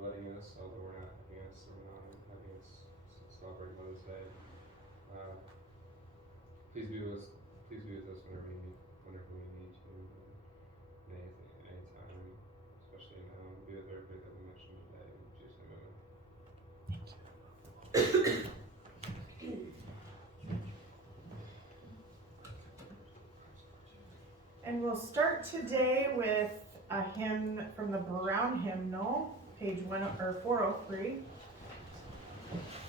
letting us, although we're not having us, or not having us celebrate Mother's Day. Please be with us. Please be with us whenever we need to, and anytime, especially now. Be with everybody that we mentioned today. In Jesus' name, amen. And we'll start today with a hymn from the Brown Hymnal, page 403.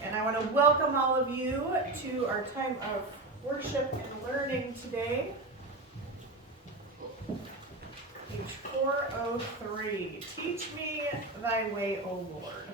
And I want to welcome all of you to our time of worship and learning today. Page 403. Teach me thy way, O Lord.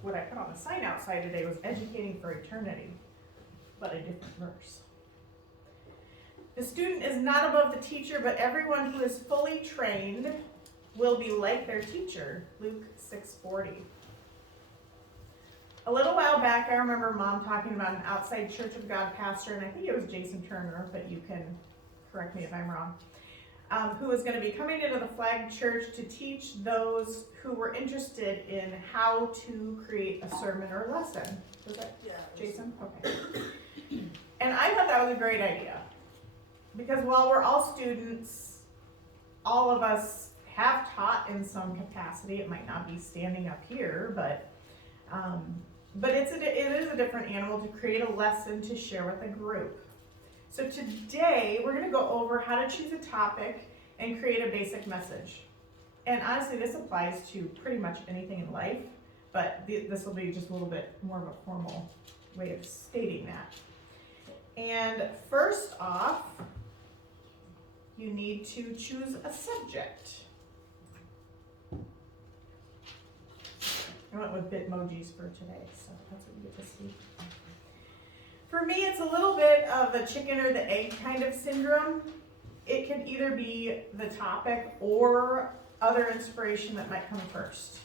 What I put on the sign outside today was educating for eternity, but a different verse. The student is not above the teacher, but everyone who is fully trained will be like their teacher. Luke 6:40. A little while back, I remember Mom talking about an outside Church of God pastor, and I think it was Jason Turner, but you can correct me if I'm wrong, who was going to be coming into the Flag Church to teach those who were interested in how to create a sermon or lesson. Was that Jason? Okay. And I thought that was a great idea. Because while we're all students, all of us have taught in some capacity. It might not be standing up here, but it is a different animal to create a lesson to share with a group. So today, we're going to go over how to choose a topic and create a basic message. And honestly, this applies to pretty much anything in life, but this will be just a little bit more of a formal way of stating that. And first off, you need to choose a subject. I went with Bitmojis for today, so that's what you get to see. For me, it's a little bit of the chicken or the egg kind of syndrome. It can either be the topic or other inspiration that might come first.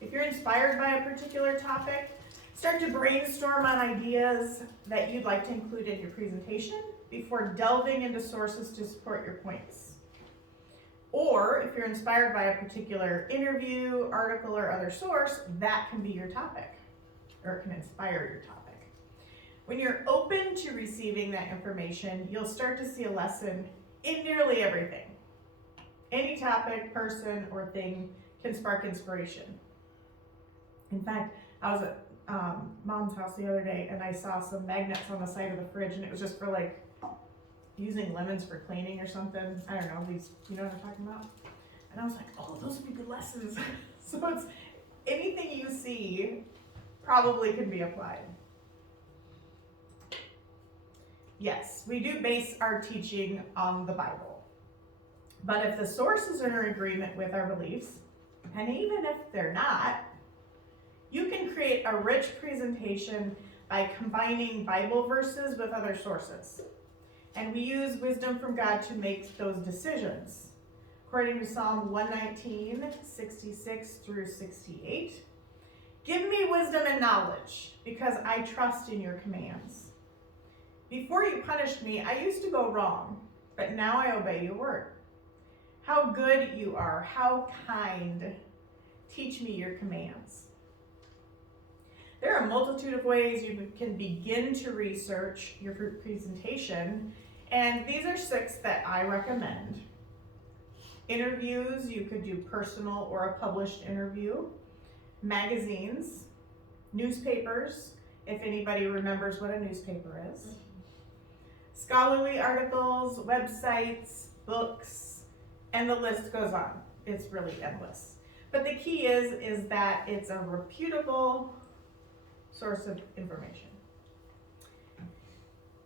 If you're inspired by a particular topic, start to brainstorm on ideas that you'd like to include in your presentation before delving into sources to support your points. Or if you're inspired by a particular interview, article, or other source, that can be your topic, or it can inspire your topic. When you're open to receiving that information, you'll start to see a lesson in nearly everything. Any topic, person, or thing can spark inspiration. In fact, I was at Mom's house the other day and I saw some magnets on the side of the fridge, and it was just for like using lemons for cleaning or something. I don't know, these, you know what I'm talking about? And I was like, oh, those would be good lessons. So it's anything you see probably can be applied. Yes, we do base our teaching on the Bible. But if the sources are in agreement with our beliefs, and even if they're not, you can create a rich presentation by combining Bible verses with other sources. And we use wisdom from God to make those decisions. According to Psalm 119, 66 through 68, give me wisdom and knowledge, because I trust in your commands. Before you punished me, I used to go wrong, but now I obey your word. How good you are, how kind. Teach me your commands. There are a multitude of ways you can begin to research your presentation, and these are 6 that I recommend. Interviews, you could do personal or a published interview. Magazines, newspapers, if anybody remembers what a newspaper is. Scholarly articles, websites, books, and the list goes on. It's really endless. But the key is that it's a reputable source of information.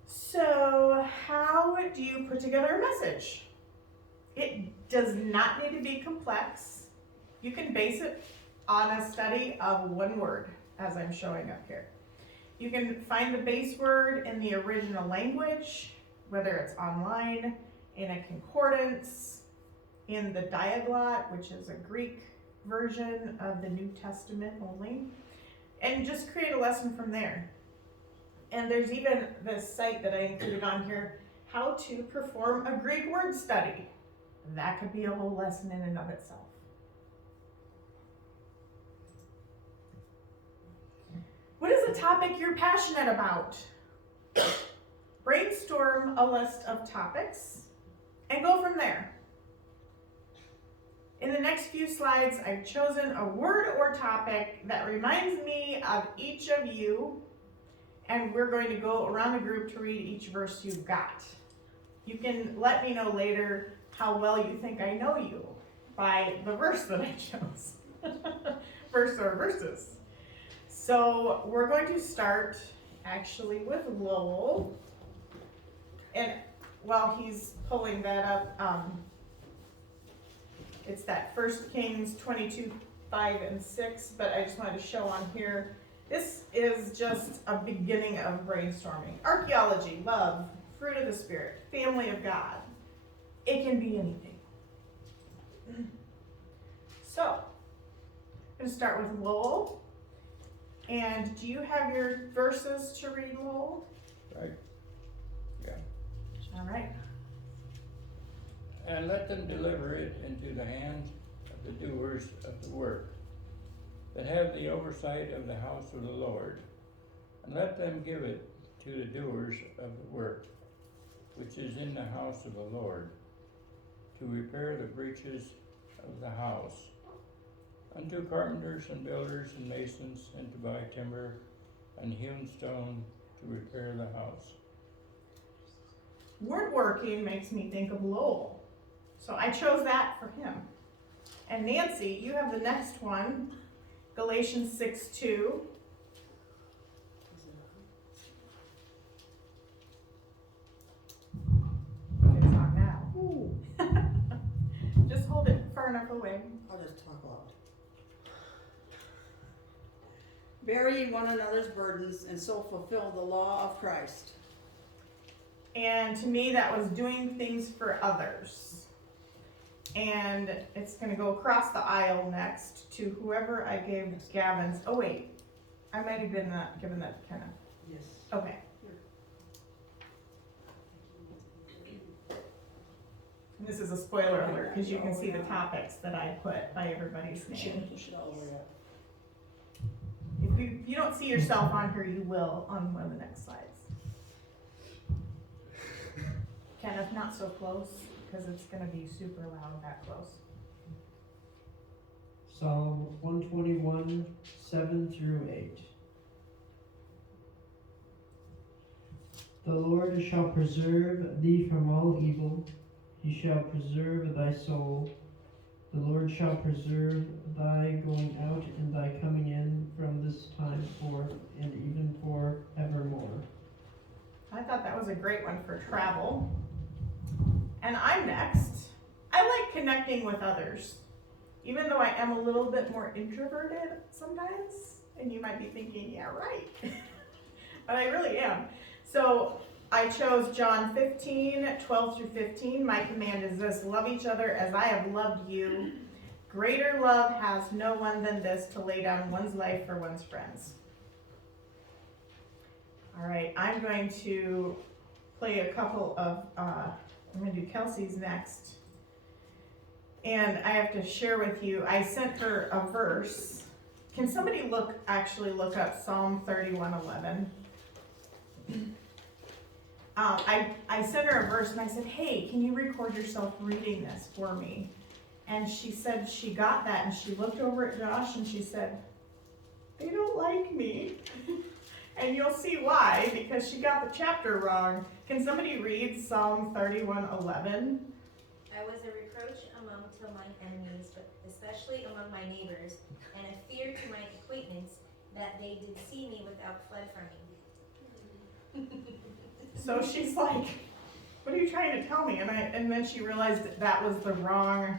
So how do you put together a message? It does not need to be complex. You can base it on a study of one word, as I'm showing up here. You can find the base word in the original language, whether it's online, in a concordance, in the diaglot, which is a Greek version of the New Testament only, and just create a lesson from there. And there's even this site that I included on here, how to perform a Greek word study. That could be a whole lesson in and of itself. What is a topic you're passionate about? Brainstorm a list of topics and go from there. In the next few slides, I've chosen a word or topic that reminds me of each of you, and we're going to go around the group to read each verse you've got. You can let me know later how well you think I know you by the verse that I chose. Verse or verses. So we're going to start actually with Lowell. And while he's pulling that up, it's that 1 Kings 22, 5 and 6, but I just wanted to show on here, this is just a beginning of brainstorming. Archaeology, love, fruit of the Spirit, family of God. It can be anything. So, I'm going to start with Lowell. And do you have your verses to read, Lowell? Right. Yeah. All right. And let them deliver it into the hands of the doers of the work, that have the oversight of the house of the Lord, and let them give it to the doers of the work, which is in the house of the Lord, to repair the breaches of the house, unto carpenters and builders and masons, and to buy timber and hewn stone to repair the house. Woodworking makes me think of Lowell. So I chose that for him. And Nancy, you have the next one, Galatians 6:2. You can talk now. Ooh, Just hold it far enough away. I'll just talk loud. Bear ye one another's burdens, and so fulfill the law of Christ. And to me, that was doing things for others. And it's gonna go across the aisle next to whoever I gave Gavin's. Oh wait, I might have been given that to Kenneth. Yes. Okay. And this is a spoiler alert, because you can see the topics that I put by everybody's name. Push it all the way up. If you don't see yourself on here, you will on one of the next slides. Kenneth, not so close, because it's gonna be super loud that close. Psalm 121, 7 through 8. The Lord shall preserve thee from all evil. He shall preserve thy soul. The Lord shall preserve thy going out and thy coming in from this time forth and even for evermore. I thought that was a great one for travel. And I'm next. I like connecting with others, even though I am a little bit more introverted sometimes. And you might be thinking, yeah, right. But I really am. So I chose John 15, 12 through 15. My command is this: love each other as I have loved you. Greater love has no one than this, to lay down one's life for one's friends. All right, I'm going to play a couple of, I'm going to do Kelsey's next. And I have to share with you, I sent her a verse. Can somebody actually look up Psalm 31:11? I sent her a verse and I said, hey, can you record yourself reading this for me? And she said she got that, and she looked over at Josh and she said, they don't like me. And you'll see why, because she got the chapter wrong. Can somebody read Psalm 31:11? I was a reproach among to mine enemies, but especially among my neighbors, and a fear to my acquaintance, that they did see me without fled from me. So she's like, what are you trying to tell me? And then she realized that was the wrong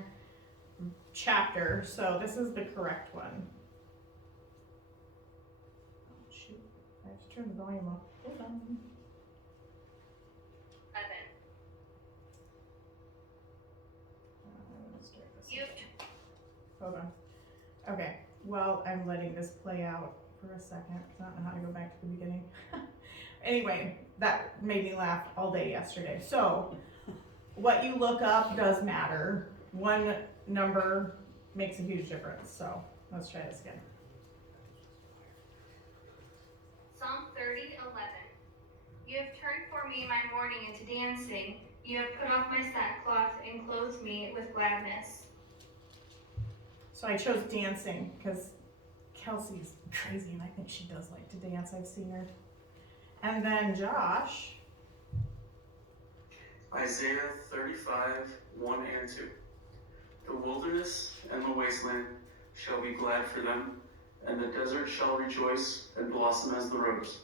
chapter, so this is the correct one. Oh shoot, I have to turn the volume up. Hold on. 11. Let's start this You again. Hold on. Okay, well, I'm letting this play out for a second, because I don't know how to go back to the beginning. Anyway, that made me laugh all day yesterday. So, what you look up does matter. One number makes a huge difference. So, let's try this again. Psalm 30:11. You have turned for me my mourning into dancing. You have put off my sackcloth and clothed me with gladness. So I chose dancing because Kelsey's crazy and I think she does like to dance. I've seen her. And then Josh. Isaiah 35, 1 and 2. The wilderness and the wasteland shall be glad for them, and the desert shall rejoice and blossom as the rose.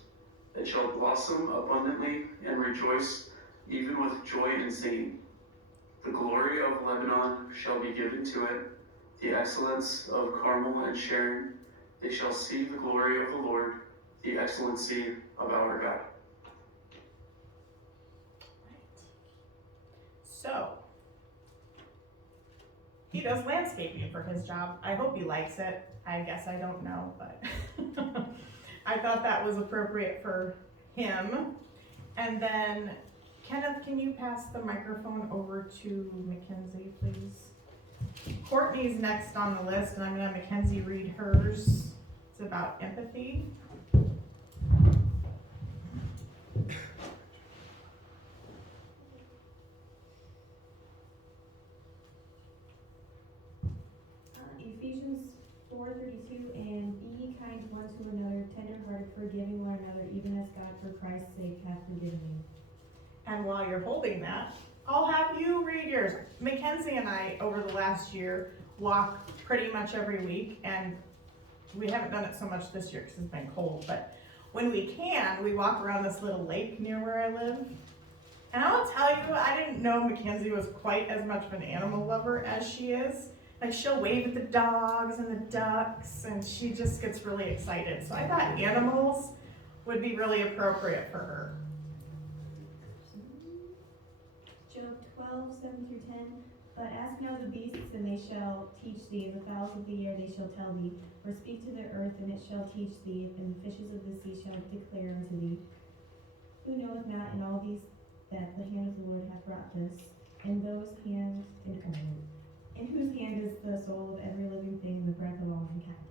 It shall blossom abundantly and rejoice, even with joy and singing. The glory of Lebanon shall be given to it, the excellence of Carmel and Sharon. They shall see the glory of the Lord, the excellency of our God. So, he does landscaping for his job. I hope he likes it. I guess I don't know, but I thought that was appropriate for him. And then, Kenneth, can you pass the microphone over to Mackenzie, please? Courtney's next on the list, and I'm gonna have Mackenzie read hers. It's about empathy. Ephesians 4:32, and be ye kind one to another, tender-hearted, forgiving one another, even as God for Christ's sake hath forgiven you. And while you're holding that, I'll have you read yours. Mackenzie and I, over the last year, walk pretty much every week, and we haven't done it so much this year because it's been cold, but when we can, we walk around this little lake near where I live. And I'll tell you, I didn't know Mackenzie was quite as much of an animal lover as she is. Like she'll wave at the dogs and the ducks, and she just gets really excited. So I thought animals would be really appropriate for her. Job 12:7-10. But ask now the beasts, and they shall teach thee, and the fowls of the air they shall tell thee. Or speak to the earth, and it shall teach thee, and the fishes of the sea shall declare unto thee. Who knoweth not in all these that the hand of the Lord hath wrought this, and in whose hand is the soul of every living thing, and the breath of all mankind.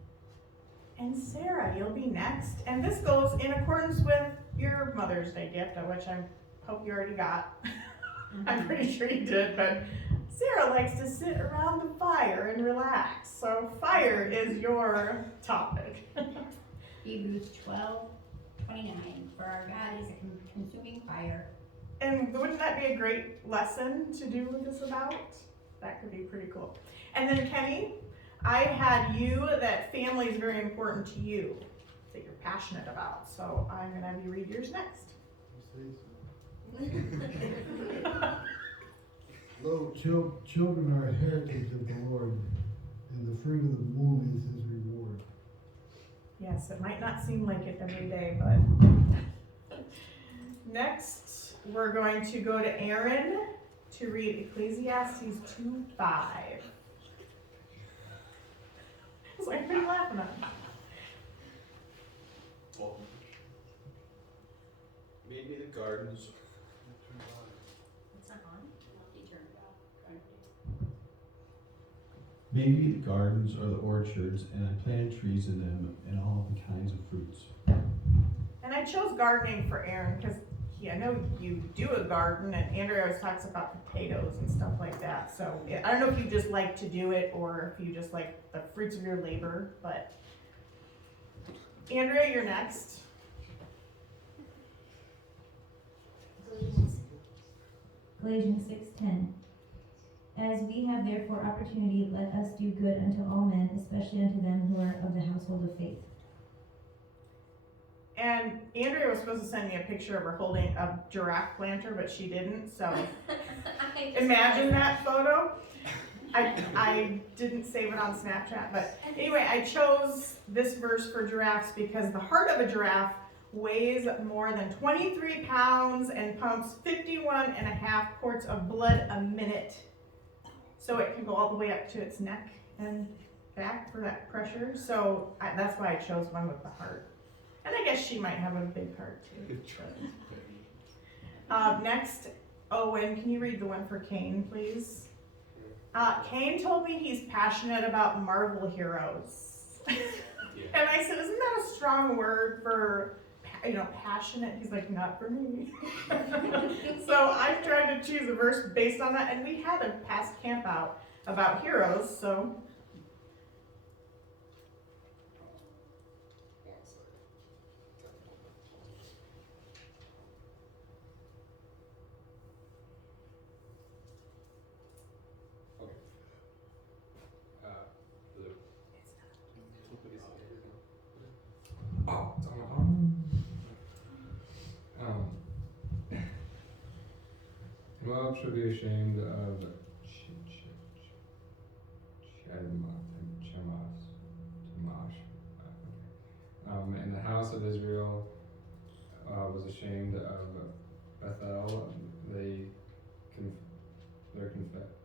And Sarah, you'll be next. And this goes in accordance with your Mother's Day gift, which I hope you already got. I'm pretty sure you did, but Sarah likes to sit around the fire and relax. So fire is your topic. Hebrews 12:29. For our God is a consuming fire. And wouldn't that be a great lesson to do this about? That could be pretty cool. And then Kenny, I had you that family is very important to you, that you're passionate about. So I'm gonna have you read yours next. Lo, children are a heritage of the Lord, and the fruit of the womb is his reward. Yes, it might not seem like it every day, but next we're going to go to Aaron to read Ecclesiastes 2:5. I was like, what are you laughing at? Well, made me the gardens. It's not on? He turned it off. Made me the gardens or the orchards, and I planted trees in them and all the kinds of fruits. And I chose gardening for Aaron because I know you do a garden, and Andrea always talks about potatoes and stuff like that. So I don't know if you just like to do it or if you just like the fruits of your labor, but Andrea, you're next. Galatians 6:10. As we have therefore opportunity, let us do good unto all men, especially unto them who are of the household of faith. And Andrea was supposed to send me a picture of her holding a giraffe planter, but she didn't, so imagine that photo. I didn't save it on Snapchat, but anyway, I chose this verse for giraffes because the heart of a giraffe weighs more than 23 pounds and pumps 51 and a half quarts of blood a minute. So it can go all the way up to its neck and back for that pressure. So that's why I chose one with the heart. And I guess she might have a big heart too. Next, Owen, can you read the one for Cain, please? Cain told me he's passionate about Marvel heroes. And I said, isn't that a strong word for, passionate? He's like, not for me. So I tried to choose a verse based on that, and we had a past camp out about heroes, so. Oh, it's on my phone. Moab should be ashamed of and the house of Israel was ashamed of Bethel. They're confessed.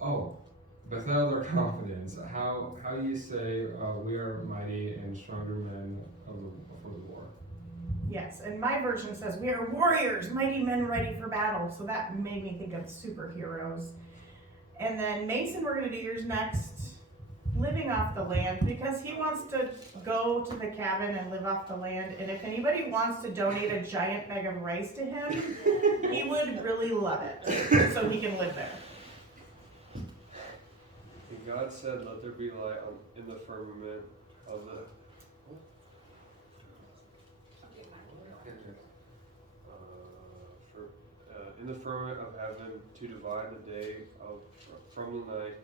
Oh, Bethel, their confidence. How do you say we are mighty and stronger men for the war? Yes, and my version says we are warriors, mighty men ready for battle. So that made me think of superheroes. And then Mason, we're gonna do yours next. Living off the land, because he wants to go to the cabin and live off the land. And if anybody wants to donate a giant bag of rice to him, he would really love it, so he can live there. And God said, let there be light in the firmament of the in the firmament of heaven to divide the day from the night,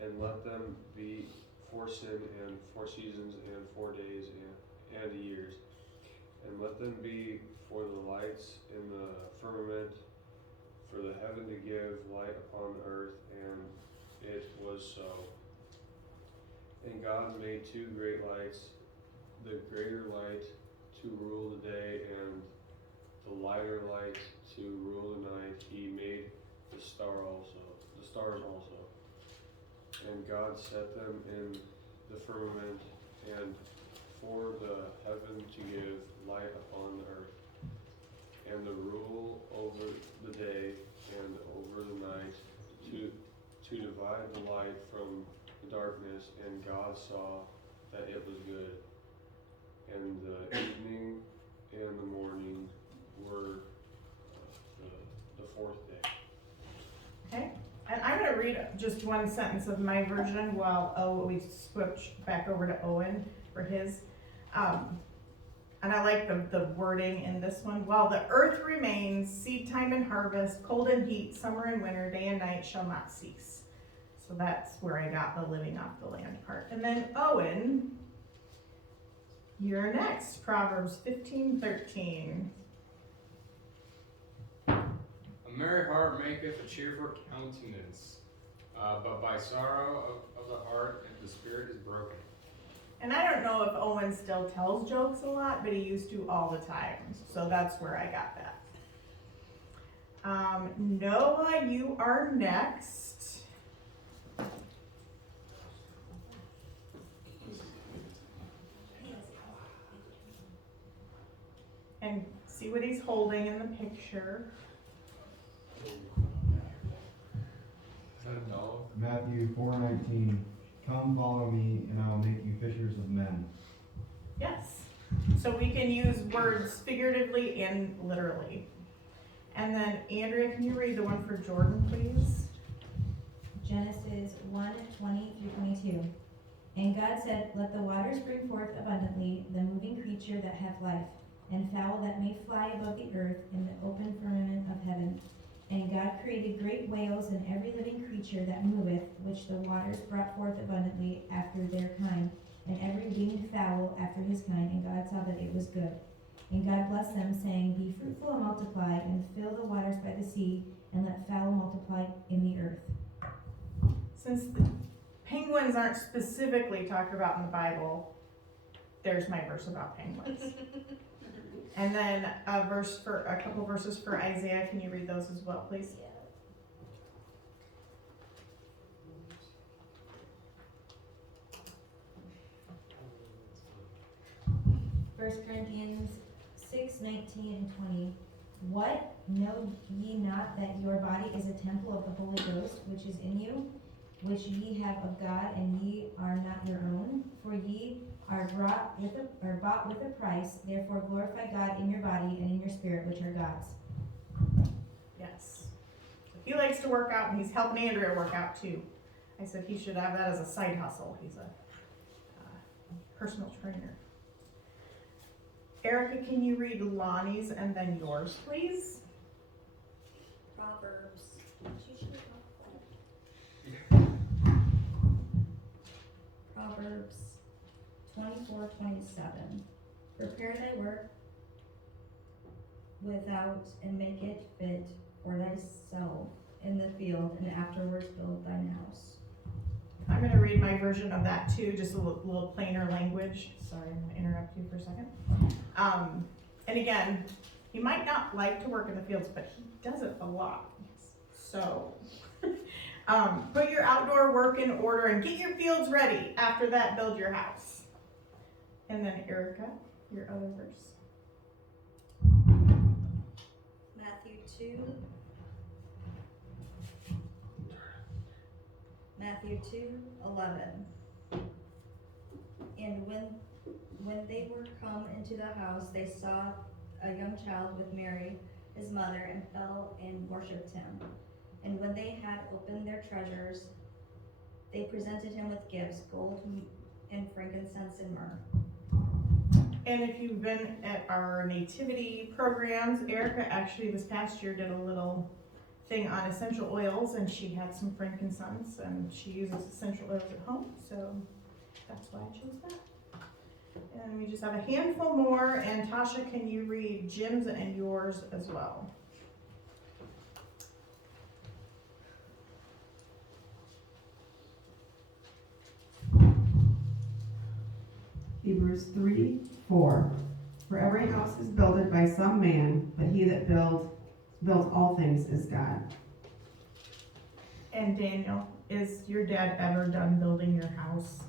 and let them be 4 sin and 4 seasons and 4 days and years. and let them be for the lights in the firmament, for the heaven to give light upon the earth. And it was so. And God made two great lights, the greater light to rule the day, and the lighter light to rule the night. He made the stars also. And God set them in the firmament, and for the heaven to give light upon the earth, and the rule over the day and over the night, to divide the light from the darkness. And God saw that it was good. And the evening and the morning were the fourth day. Okay, and I'm going to read just one sentence of my version while we switch back over to Owen for his. And I like the wording in this one. While the earth remains, seed time and harvest, cold and heat, summer and winter, day and night shall not cease. So that's where I got the living off the land part. And then Owen, you're next. Proverbs 15:13. A merry heart maketh a cheerful countenance, but by sorrow of the heart the spirit is broken. And I don't know if Owen still tells jokes a lot, but he used to all the time. So that's where I got that. Noah, you are next. And see what he's holding in the picture. Is that a dog? Matthew 4:19. Come follow me, and I will make you fishers of men. Yes. So we can use words figuratively and literally. And then Andrea, can you read the one for Jordan, please? Genesis 1:20-22. And God said, let the waters bring forth abundantly the moving creature that hath life, and fowl that may fly above the earth in the open firmament of heaven. And God created great whales and every living creature that moveth, which the waters brought forth abundantly after their kind, and every winged fowl after his kind. And God saw that it was good. And God blessed them, saying, be fruitful and multiply, and fill the waters by the sea, and let fowl multiply in the earth. Since the penguins aren't specifically talked about in the Bible, there's my verse about penguins. And then a couple verses for Isaiah. Can you read those as well, please? Yeah. 1 Corinthians 6:19 and 20. What? Know ye not that your body is a temple of the Holy Ghost, which is in you, which ye have of God, and ye are not your own? For ye are bought with a price. Therefore glorify God in your body and in your spirit, which are God's. Yes. He likes to work out, and he's helping Andrea work out too. I said he should have that as a side hustle. He's a personal trainer. Erica, can you read Lonnie's and then yours, please? Proverbs. Proverbs 24:27. Prepare thy work without, and make it fit for thyself in the field, and afterwards build thine house. I'm going to read my version of that too, just a little plainer language. Sorry, I'm going to interrupt you for a second. And again, he might not like to work in the fields, but he does it a lot. So, put your outdoor work in order and get your fields ready. After that, build your house. And then Erica, your other verse. Matthew 2:11. And when they were come into the house, they saw a young child with Mary, his mother, and fell and worshipped him. And when they had opened their treasures, they presented him with gifts, gold and frankincense and myrrh. And if you've been at our nativity programs, Erica actually this past year did a little thing on essential oils, and she had some frankincense, and she uses essential oils at home, so that's why I chose that. And we just have a handful more, and Tasha, can you read Jim's and yours as well? Hebrews 3:4. For every house is builded by some man, but he that builds all things is God. And Daniel, is your dad ever done building your house?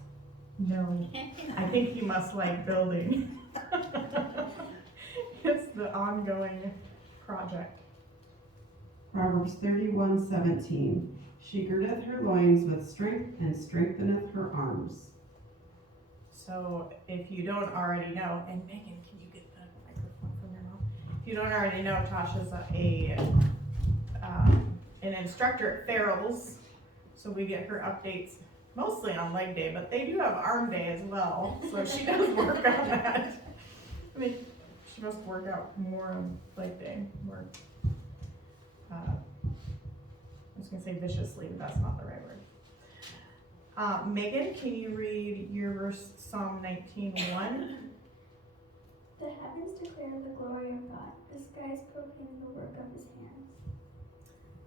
No. I think you must like building. It's the ongoing project. Proverbs 31:17. She girdeth her loins with strength and strengtheneth her arms. So if you don't already know, and Megan, can you get the microphone from your mom? If you don't already know, Tasha's an instructor at Farrell's, so we get her updates mostly on leg day, but they do have arm day as well, so she does work on that. I mean, she must work out more on leg day, more, I was gonna say viciously, but that's not the right word. Megan, can you read your verse, Psalm 19:1? The heavens declare the glory of God. The skies proclaim the work of his hands.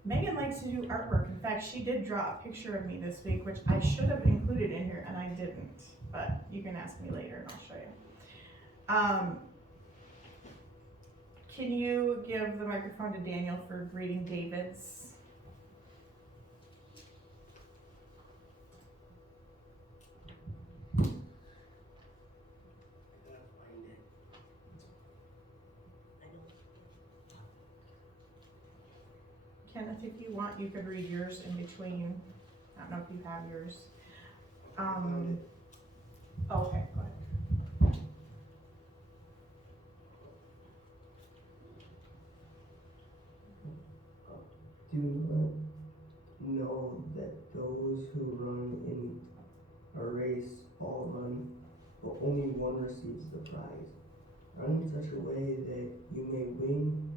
Megan likes to do artwork. In fact, she did draw a picture of me this week, which I should have included in here, and I didn't. But you can ask me later, and I'll show you. Can you give the microphone to Daniel for reading David's? Kenneth, if you want, you could read yours in between. I don't know if you have yours. Okay, go ahead. Do not know that those who run in a race all run, but only one receives the prize. Run in such a way that you may win.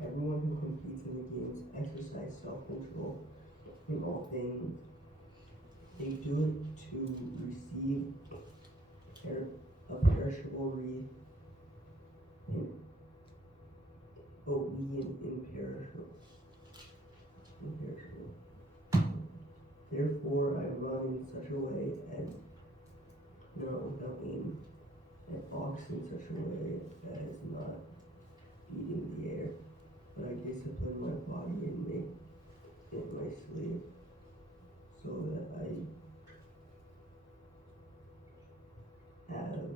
Everyone who competes in the games exercise self-control in all things. They do it to receive a perishable wreath, but we an imperishable. Therefore I run in such a way as without aim, and box in such a way as not beating the air, but I discipline my body and make it my slave, so that I have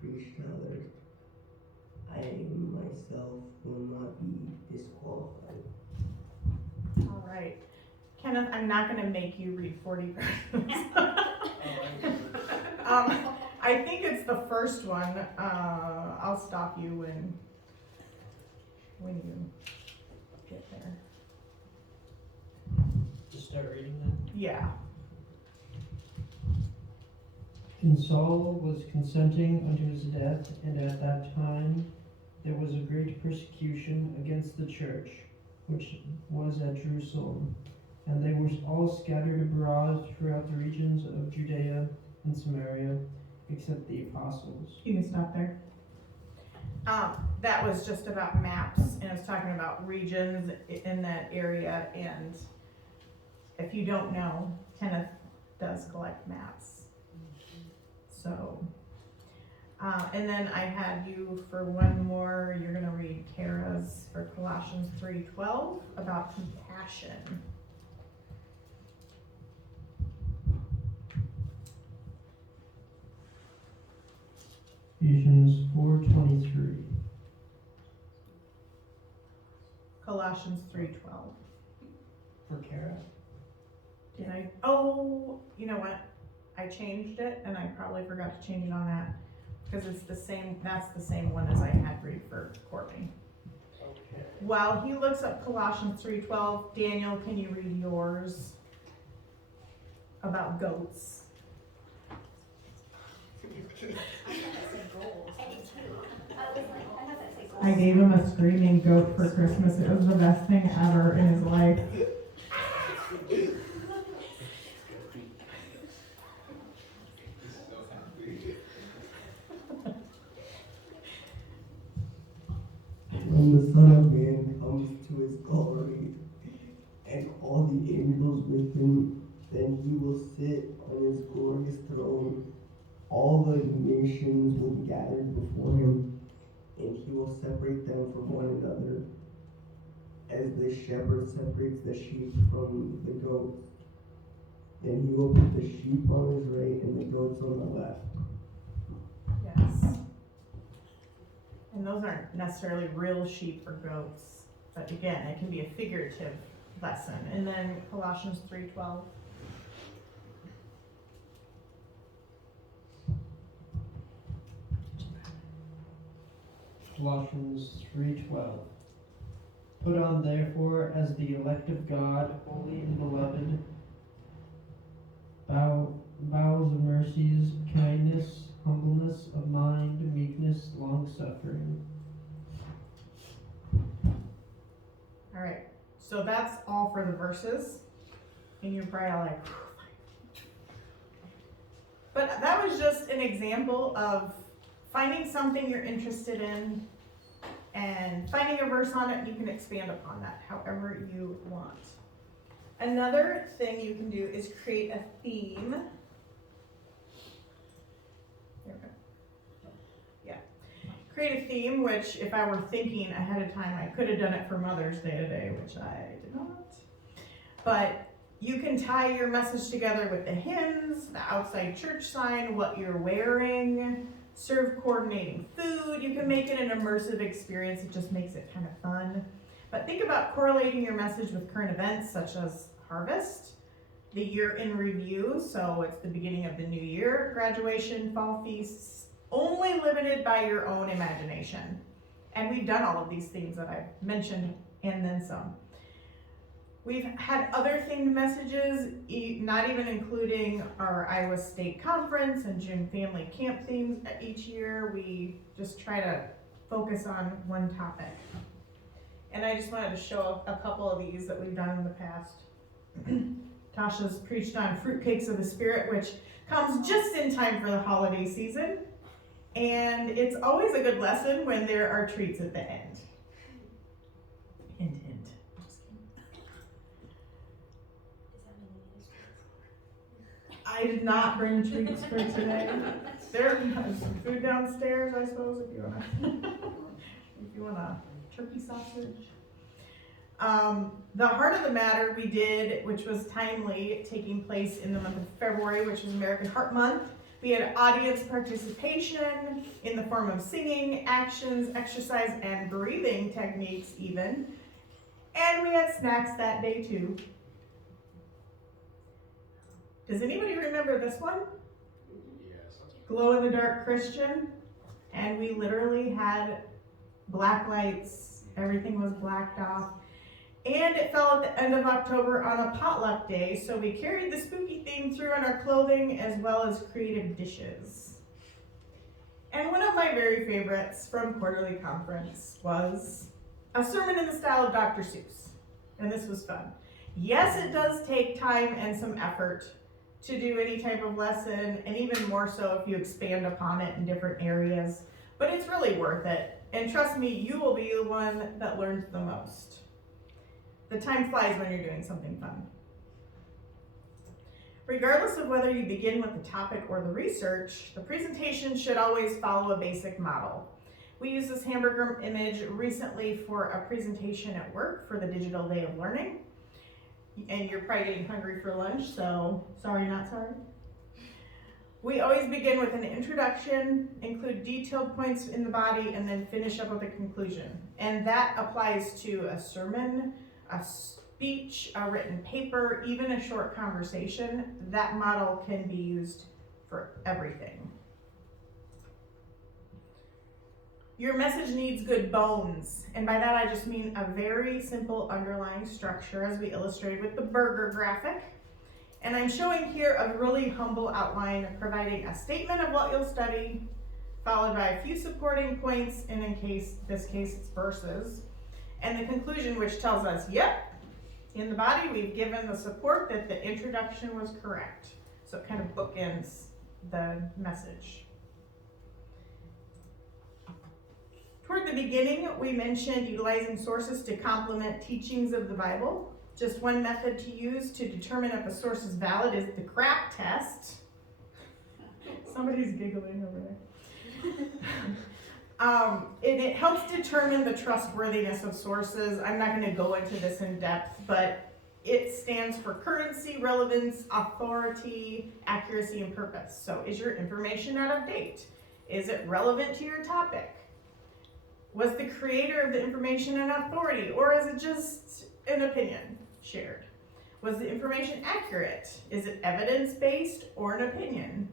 preached to others. I myself will not be disqualified. All right. Kenneth, I'm not going to make you read 40 verses. I think it's the first one. I'll stop you when you get there. Just start reading that? Yeah. And Saul was consenting unto his death, and at that time there was a great persecution against the church, which was at Jerusalem. And they were all scattered abroad throughout the regions of Judea and Samaria, except the apostles. You can stop there. That was just about maps, and it was talking about regions in that area. And if you don't know, Kenneth does collect maps. So, and then I had you for one more. You're going to read Kara's for Colossians 3:12 about compassion. Ephesians 4:23. Colossians 3:12. For Kara? Did I? Oh, you know what? I changed it, and I probably forgot to change it on that because it's the same. That's the same one as I had read for Courtney. Okay. While he looks up Colossians 3:12, Daniel, can you read yours about goats? I gave him a screaming goat for Christmas. It was the best thing ever in his life. the angels with him. Then he will sit on his glorious throne. All the nations will be gathered before him, and he will separate them from one another, as the shepherd separates the sheep from the goats. Then he will put the sheep on his right and the goats on the left. Yes. And those aren't necessarily real sheep or goats, but again, it can be a figurative lesson. And then Colossians 3:12. Colossians 3:12. Put on therefore as the elect of God, holy and beloved, bowels of mercies, kindness, humbleness of mind, meekness, long-suffering. All right, so that's all for the verses. And you're probably all like, but that was just an example of finding something you're interested in and finding a verse on it, and you can expand upon that however you want. Another thing you can do is create a theme. There we go. Yeah. Create a theme, which if I were thinking ahead of time, I could have done it for Mother's Day today, which I did not. But you can tie your message together with the hymns, the outside church sign, what you're wearing, serve coordinating food. You can make it an immersive experience. It just makes it kind of fun. But think about correlating your message with current events such as harvest, the year in review, so it's the beginning of the new year, graduation, fall feasts, only limited by your own imagination. And we've done all of these themes that I've mentioned and then some. We've had other themed messages, not even including our Iowa State Conference and June Family Camp themes each year. We just try to focus on one topic. And I just wanted to show a couple of these that we've done in the past. Tasha's preached on Fruitcakes of the Spirit, which comes just in time for the holiday season. And it's always a good lesson when there are treats at the end. Hint, hint. I did not bring treats for today. There's some food downstairs, I suppose, if you want a turkey sausage. The heart of the matter we did, which was timely, taking place in the month of February, which was American Heart Month. We had audience participation in the form of singing, actions, exercise, and breathing techniques even. And we had snacks that day too. Does anybody remember this one? Yes. Glow in the dark Christian. And we literally had black lights. Everything was blacked off. And it fell at the end of October on a potluck day, so we carried the spooky theme through on our clothing as well as creative dishes. And one of my very favorites from Quarterly Conference was a sermon in the style of Dr. Seuss. And this was fun. Yes, it does take time and some effort to do any type of lesson, and even more so if you expand upon it in different areas. But it's really worth it. And trust me, you will be the one that learns the most. The time flies when you're doing something fun. Regardless of whether you begin with the topic or the research, the presentation should always follow a basic model. We used this hamburger image recently for a presentation at work for the Digital Day of Learning. And you're probably getting hungry for lunch, so sorry, not sorry. We always begin with an introduction, include detailed points in the body, and then finish up with a conclusion. And that applies to a sermon, a speech, a written paper, even a short conversation. That model can be used for everything. Your message needs good bones, and by that I just mean a very simple underlying structure as we illustrated with the burger graphic. And I'm showing here a really humble outline providing a statement of what you'll study, followed by a few supporting points, and in this case it's verses, and the conclusion which tells us, yep, in the body we've given the support that the introduction was correct. So it kind of bookends the message. Toward the beginning, we mentioned utilizing sources to complement teachings of the Bible. Just one method to use to determine if a source is valid is the CRAP test. Somebody's giggling over there. And it helps determine the trustworthiness of sources. I'm not going to go into this in depth, but it stands for currency, relevance, authority, accuracy, and purpose. So is your information out of date? Is it relevant to your topic? Was the creator of the information an authority, or is it just an opinion shared? Was the information accurate? Is it evidence-based or an opinion?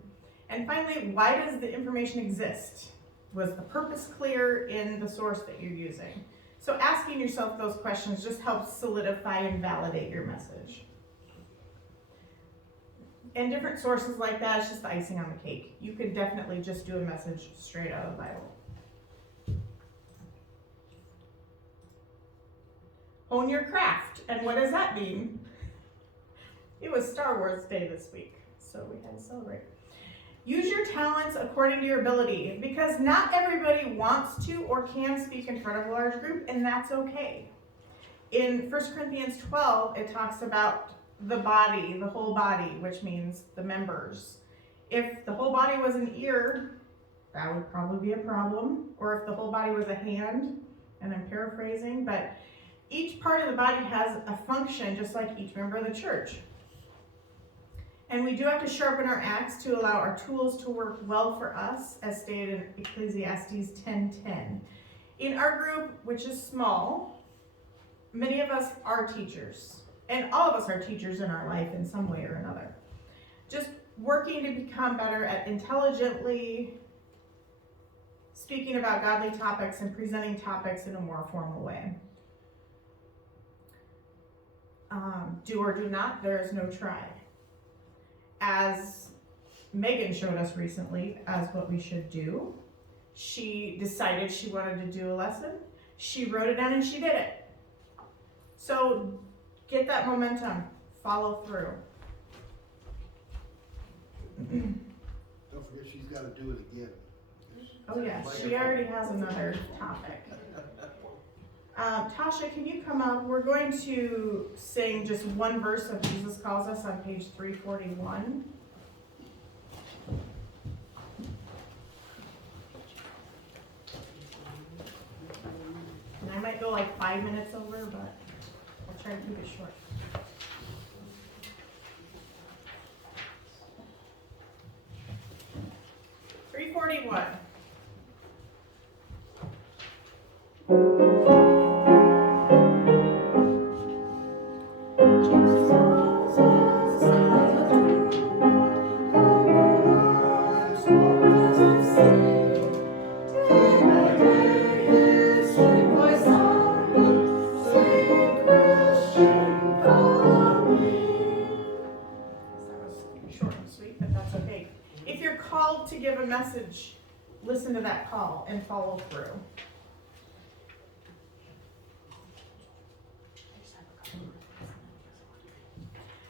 And finally, why does the information exist? Was the purpose clear in the source that you're using? So asking yourself those questions just helps solidify and validate your message. And different sources like that, it's just the icing on the cake. You could definitely just do a message straight out of the Bible. Hone your craft. And what does that mean? It was Star Wars Day this week, so we had to celebrate. Use your talents according to your ability, because not everybody wants to or can speak in front of a large group, and that's okay. In 1 Corinthians 12, it talks about the body, the whole body, which means the members. If the whole body was an ear, that would probably be a problem. Or if the whole body was a hand, and I'm paraphrasing, but each part of the body has a function just like each member of the church. And we do have to sharpen our axe to allow our tools to work well for us, as stated in Ecclesiastes 10:10. In our group, which is small, many of us are teachers. And all of us are teachers in our life in some way or another. Just working to become better at intelligently speaking about godly topics and presenting topics in a more formal way. Do or do not, there is no try. As Megan showed us recently as what we should do, she decided she wanted to do a lesson, she wrote it down and she did it. So get that momentum, follow through. Don't forget she's got to do it again. Oh yeah, she already has another topic. Tasha, can you come up? We're going to sing just one verse of Jesus Calls Us on page 341. And I might go like 5 minutes over, but I'll try to keep it short. $341. To give a message, listen to that call and follow through.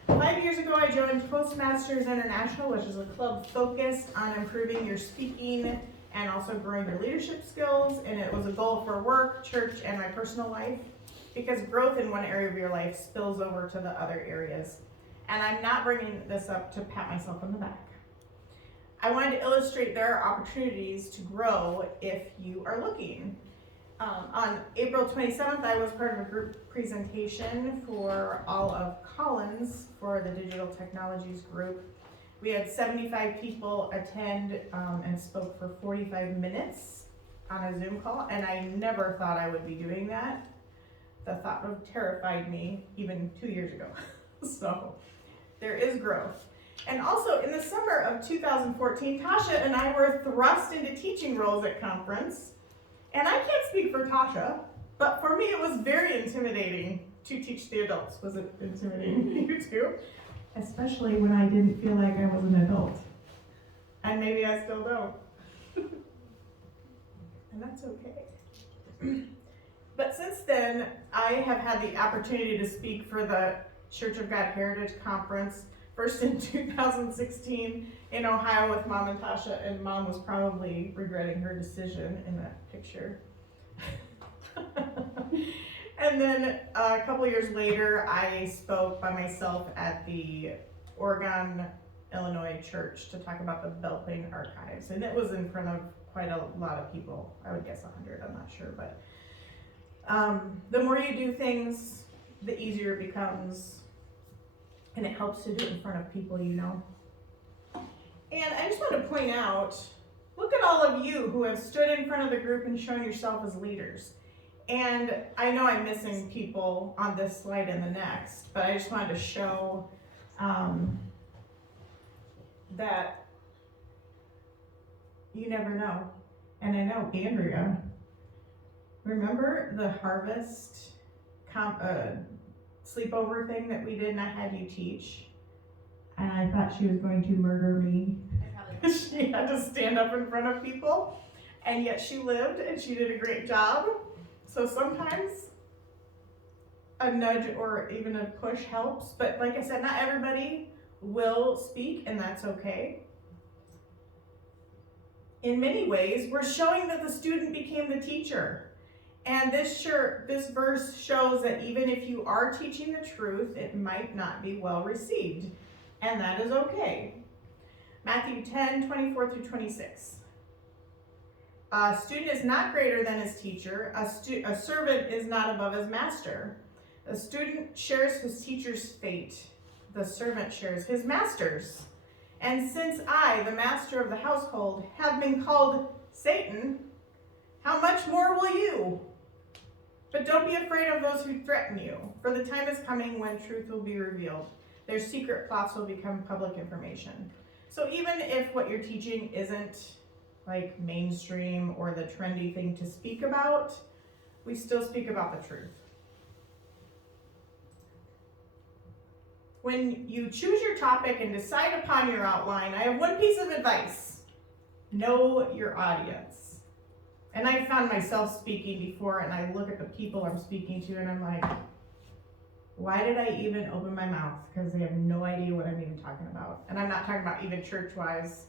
Five years ago, I joined Toastmasters International, which is a club focused on improving your speaking and also growing your leadership skills. And it was a goal for work, church, and my personal life, because growth in one area of your life spills over to the other areas. And I'm not bringing this up to pat myself on the back. I wanted to illustrate there are opportunities to grow if you are looking. On April 27th, I was part of a group presentation for all of Collins for the Digital Technologies group. We had 75 people attend and spoke for 45 minutes on a Zoom call, and I never thought I would be doing that. The thought would have terrified me even 2 years ago. So there is growth. And also, in the summer of 2014, Tasha and I were thrust into teaching roles at conference. And I can't speak for Tasha, but for me it was very intimidating to teach the adults. Was it intimidating to you too? Especially when I didn't feel like I was an adult. And maybe I still don't. And that's okay. But since then, I have had the opportunity to speak for the Church of God Heritage Conference. First in 2016 in Ohio with Mom and Tasha, and Mom was probably regretting her decision in that picture. And then a couple years later, I spoke by myself at the Oregon, Illinois church to talk about the Beltane archives. And it was in front of quite a lot of people. I would guess 100, I'm not sure. But the more you do things, the easier it becomes. And it helps to do it in front of people you know. And I just want to point out, look at all of you who have stood in front of the group and shown yourself as leaders. And I know I'm missing people on this slide and the next, but I just wanted to show that you never know. And I know Andrea, remember the harvest sleepover thing that we did and I had you teach? And I thought she was going to murder me. She had to stand up in front of people, and yet she lived and she did a great job. So sometimes a nudge or even a push helps, but like I said, not everybody will speak, and that's okay. In many ways, we're showing that the student became the teacher. And this verse shows that even if you are teaching the truth, it might not be well received, and that is okay. Matthew 10:24-26. A student is not greater than his teacher. A servant is not above his master. A student shares his teacher's fate. The servant shares his master's. And since I, the master of the household, have been called Satan, how much more will you? But don't be afraid of those who threaten you, for the time is coming when truth will be revealed. Their secret plots will become public information. So even if what you're teaching isn't like mainstream or the trendy thing to speak about, we still speak about the truth. When you choose your topic and decide upon your outline, I have one piece of advice. Know your audience. And I found myself speaking before, and I look at the people I'm speaking to and I'm like, why did I even open my mouth? Because they have no idea what I'm even talking about. And I'm not talking about even church-wise.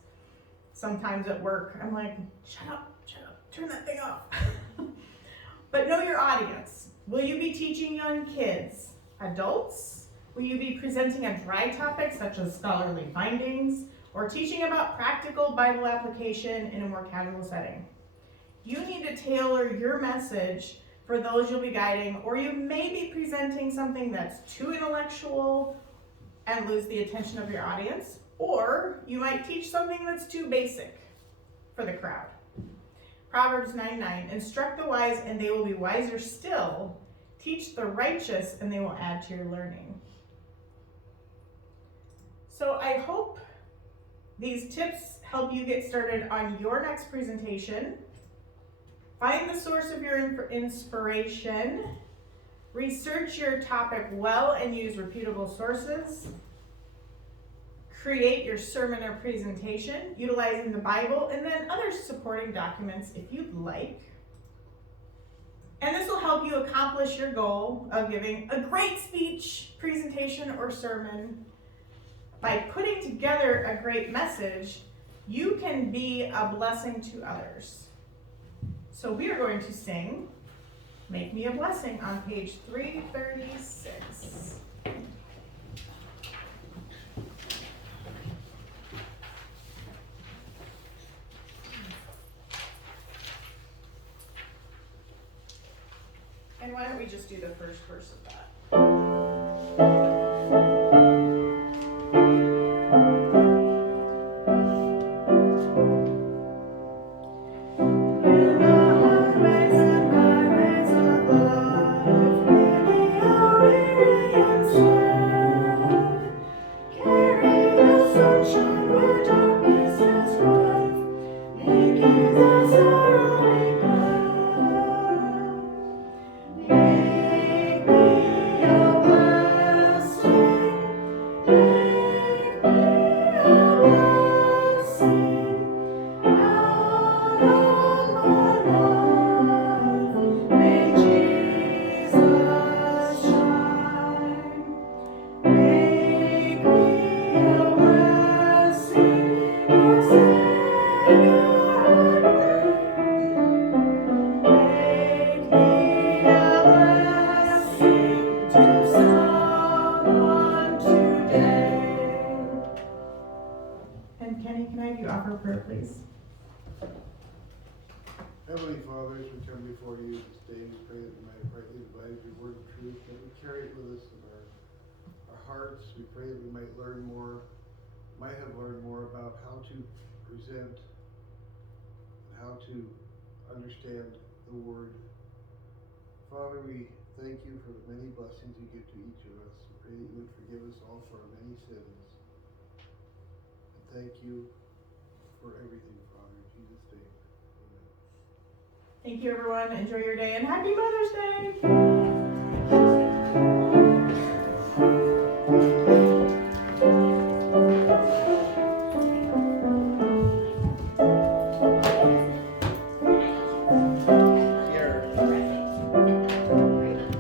Sometimes at work, I'm like, shut up, turn that thing off. But know your audience. Will you be teaching young kids, adults? Will you be presenting a dry topic such as scholarly findings, or teaching about practical Bible application in a more casual setting? You need to tailor your message for those you'll be guiding, or you may be presenting something that's too intellectual and lose the attention of your audience, or you might teach something that's too basic for the crowd. Proverbs 9:9, instruct the wise and they will be wiser still. Teach the righteous and they will add to your learning. So I hope these tips help you get started on your next presentation. Find the source of your inspiration. Research your topic well and use reputable sources. Create your sermon or presentation utilizing the Bible and then other supporting documents if you'd like. And this will help you accomplish your goal of giving a great speech, presentation, or sermon. By putting together a great message, you can be a blessing to others. So we are going to sing Make Me a Blessing on page 336. And why don't we just do the first verse of that? Make me a blessing. can I have you offer prayer, please? Heavenly Father, as we come before you this day, we pray that we might rightly divide your word of truth, that we carry it with us in our hearts. We pray that we might have learned more about how to present and how to understand the word. Father, we thank you for the many blessings you give to each of us. We pray that you would forgive us all for our many sins. And thank you for everything, Father, in Jesus' name. Amen. Thank you, everyone. Enjoy your day and happy Mother's Day.